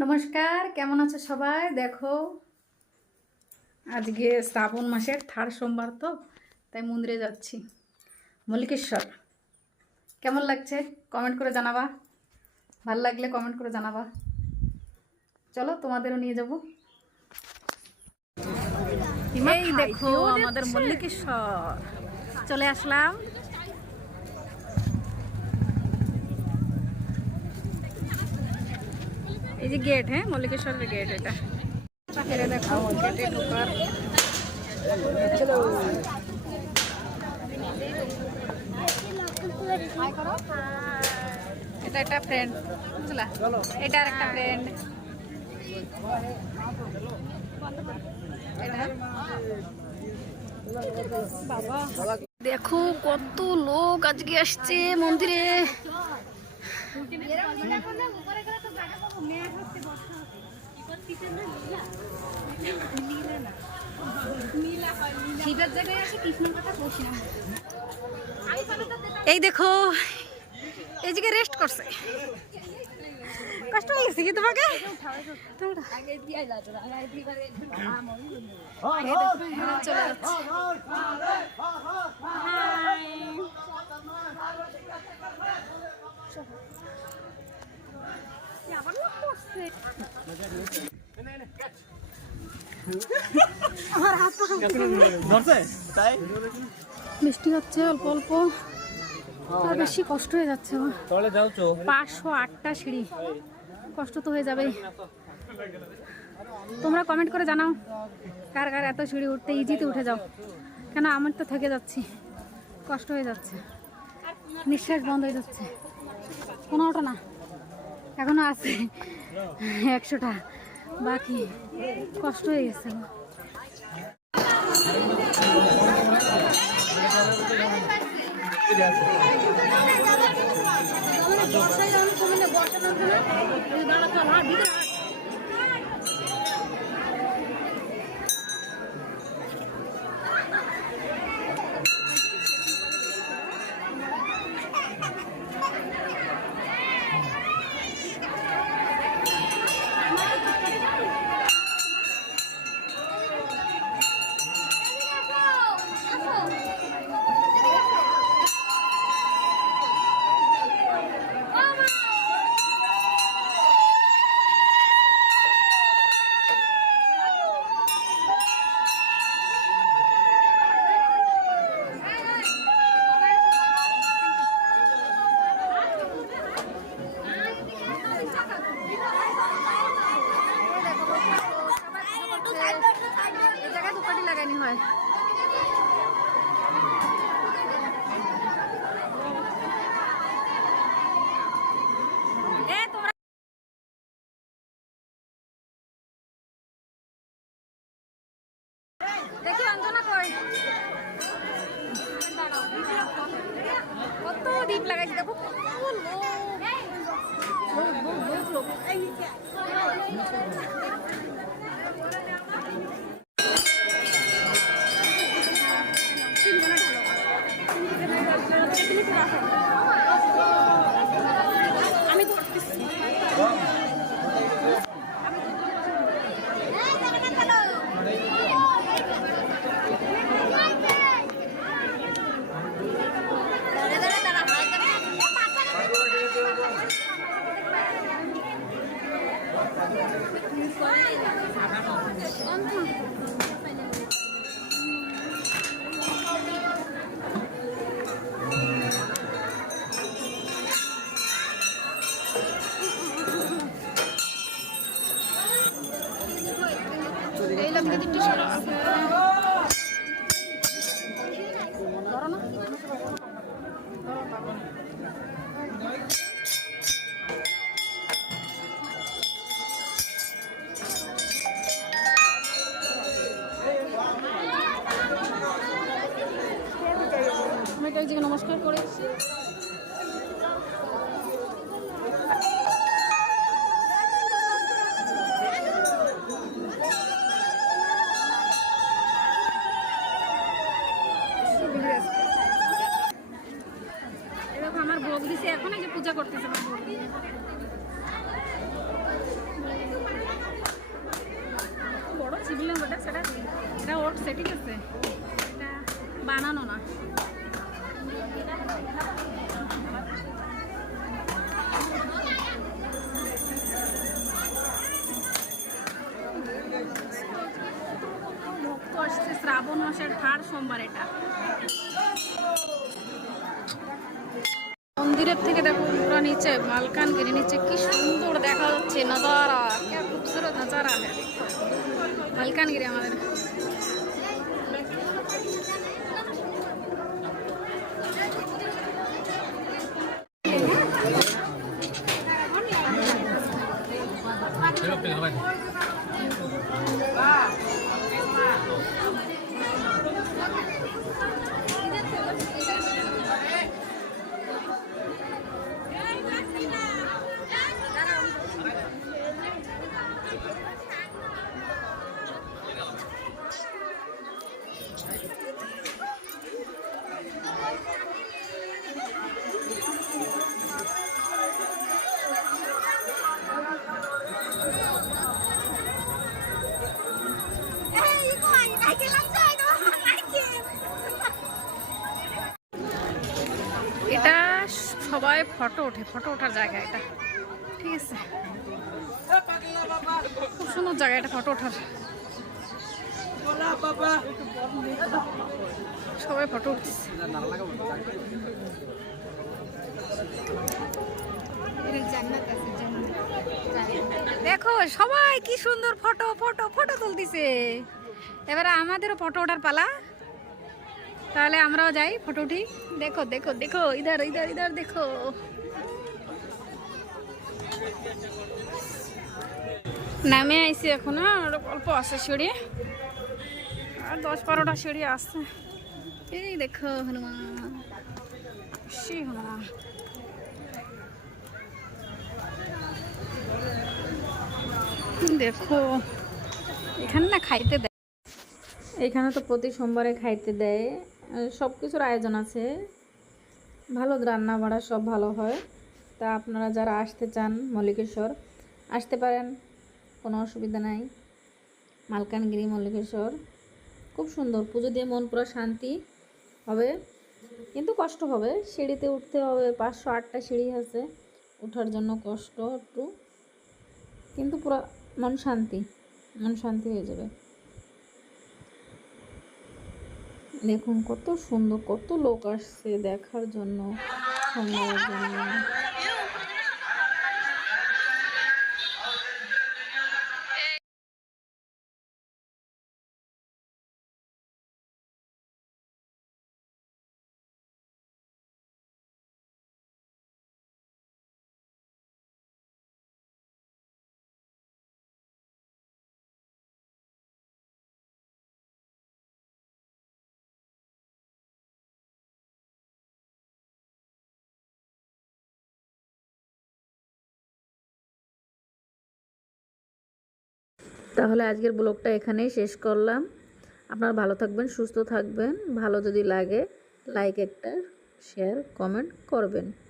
নমস্কার, কেমন আছো সবাই? দেখো আজকে শ্রাবণ মাসের 3rd সোমবার, তো তাই মন্দিরে যাচ্ছি মল্লিকেশ্বর। কেমন লাগছে কমেন্ট করে জানাবা, ভালো লাগলে কমেন্ট করে জানাবা। চলো তোমাদেরও নিয়ে যাব। এই দেখো আমাদের মল্লিকেশ্বর, চলে আসলাম। এই যে গেট, হ্যাঁ মল্লিকেশ্বরের গেট এটা। এরা দেখো গেটে ঢোকার। এটা একটা ফ্রেন্ড, বুঝলা, এটা আর একটা ফ্রেন্ড। দেখো কত লোক আজকে আসছে মন্দিরে। এই দেখো এই জায়গায় রেস্ট করছে। কষ্ট লাগছে কি তোমাকে? চলে যাচ্ছে। বৃষ্টি হচ্ছে অল্প অল্প, আর বেশি কষ্ট হয়ে যাচ্ছে। 508টা সিঁড়ি, কষ্ট তো হয়ে যাবেই। তোমরা কমেন্ট করে জানাও কার কার এত সিঁড়ি উঠতে ইজিতে উঠে যাও, কেন আমার তো থেকে যাচ্ছি, কষ্ট হয়ে যাচ্ছে, নিঃশ্বাস বন্ধ হয়ে যাচ্ছে। 15টা না, এখনো আছে 100টা বাকি, কষ্ট হয়ে গেছে। হয় দেখি অঞ্জনা কই, কত দীপ লাগাইছে দেখো, লোক। আমি নমস্কার করেছি। আমার ভোগ দিছে, এখন এই যে পূজা করতেছে আমার ভোগ। উঠছে, ঠিক আছে, এটা বানানো না। ভক্ত আসছে শ্রাবণ মাসের 3rd সোমবার। এটা মন্দিরের থেকে দেখো পুরো নিচে মালকানগিরি নিচে কি সুন্দর দেখা যাচ্ছে নজারা, क्या खूबसूरत नजारा है মালকানগিরি আমাদের। এটা সবাই ফটো ওঠে, ফটো ওঠার জায়গা এটা, ঠিক আছে, খুব সুন্দর জায়গা এটা ফটো ওঠার। সবাই ফটো উঠতেছে। দেখো সবাই কি সুন্দর ফটো ফটো ফটো তুলতেছে। এবারে আমাদেরও ফটো ওঠার পালা, তাহলে আমরাও যাই ফটো উঠি। দেখো দেখো দেখো, ইধার ইধার ইধার দেখো। নামে আইসি এখন, অল্প আছে সিঁড়ি, আর 10-12টা সিঁড়ি আছে। এই দেখো হনুমান, শ্রী হনুমান। দেখো এখানে না খাইতে দেয়, এখানে তো প্রতি সোমবারে খাইতে দেয়, সব কিছুর আয়োজন আছে, ভালো রান্না বাড়া সব ভালো হয়। তা আপনারা যারা আসতে চান মল্লিকেশ্বর আসতে পারেন, কোনো অসুবিধা নাই। মালকানগিরি মল্লিকেশ্বর খুব সুন্দর, পুজো দিয়ে মন পুরো শান্তি হবে, কিন্তু কষ্ট হবে, সিঁড়িতে উঠতে হবে, 508টা সিঁড়ি আছে, ওঠার জন্য কষ্ট একটু, কিন্তু পুরো মন শান্তি হয়ে যাবে। দেখুন কত সুন্দর, কত লোক আসছে দেখার জন্য, সোমবারের জন্য। তাহলে আজকের ব্লগটা এখানেই শেষ করলাম। আপনারা ভালো থাকবেন, সুস্থ থাকবেন, ভালো যদি লাগে লাইক একটা শেয়ার কমেন্ট করবেন।